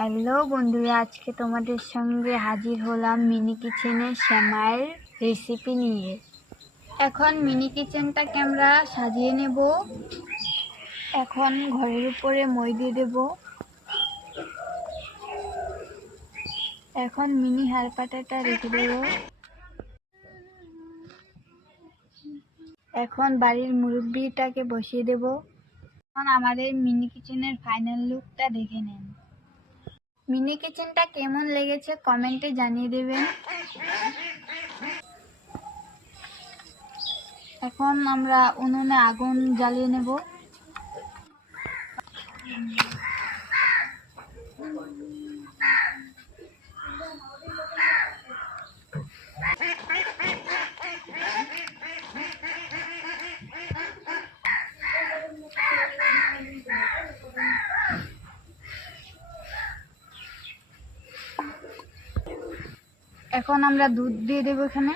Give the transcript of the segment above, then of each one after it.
Hello বন্ধুরা, আজকে তোমাদের সঙ্গে হাজির হলাম মিনি কিচেনের সেমাইয়ের রেসিপি নিয়ে। এখন মিনি কিচেনটাকে আমরা সাজিয়ে নেব। এখন ঘরের উপরে মই দিয়ে দেব। এখন মিনি হাঁড়িপাটাটা রেখে দেব। এখন বাড়ির মুরব্বিটাকে বসিয়ে দেব। এখন আমাদের মিনি কিচেনের ফাইনাল লুকটা দেখে নেন। মিনি কিচেনটা কেমন লেগেছে কমেন্টে জানিয়ে দেবেন। এখন আমরা উনুনে আগুন জ্বালিয়ে নেব। এখন আমরা দুধ দিয়ে দেবো এখানে।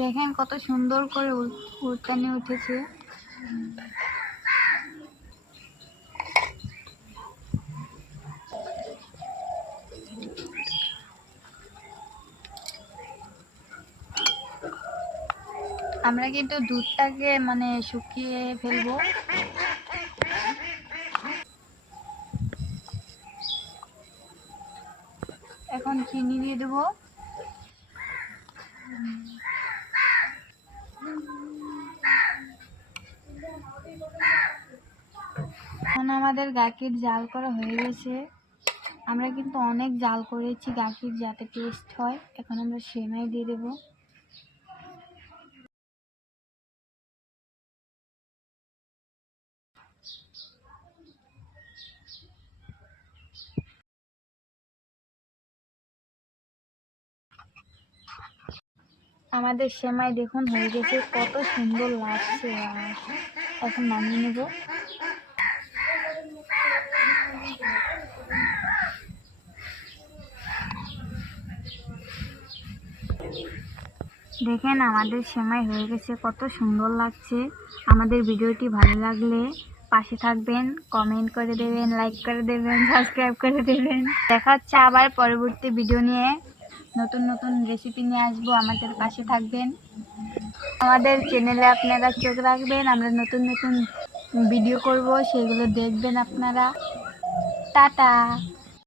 দেখেন কত সুন্দর করে উলটানে উঠেছে। আমরা কিন্তু দুধটাকে শুকিয়ে ফেলবো। এখন চিনি দিয়ে দেবো। এখন আমাদের গাখির জাল করা হয়ে গেছে। আমরা কিন্তু অনেক জাল করেছি গাখির যাতে টেস্ট হয়। এখন আমরা সেমাই দিয়ে দেবো। আমাদের সেমাই দেখুন হয়ে গেছে, কত সুন্দর লাগছে। এখন নামিয়ে নেব। দেখেন আমাদের সেমাই হয়ে গেছে, কত সুন্দর লাগছে। আমাদের ভিডিওটি ভালো লাগলে পাশে থাকবেন, কমেন্ট করে দেবেন, লাইক করে দেবেন, সাবস্ক্রাইব করে দেবেন। দেখা হচ্ছে আবার পরবর্তী ভিডিও নিয়ে। নতুন নতুন রেসিপি নিয়ে আসবো, আমাদের পাশে থাকবেন। আমাদের চ্যানেলে আপনারা চোখ রাখবেন, আমরা নতুন নতুন ভিডিও করব, সেগুলো দেখবেন আপনারা। টাটা।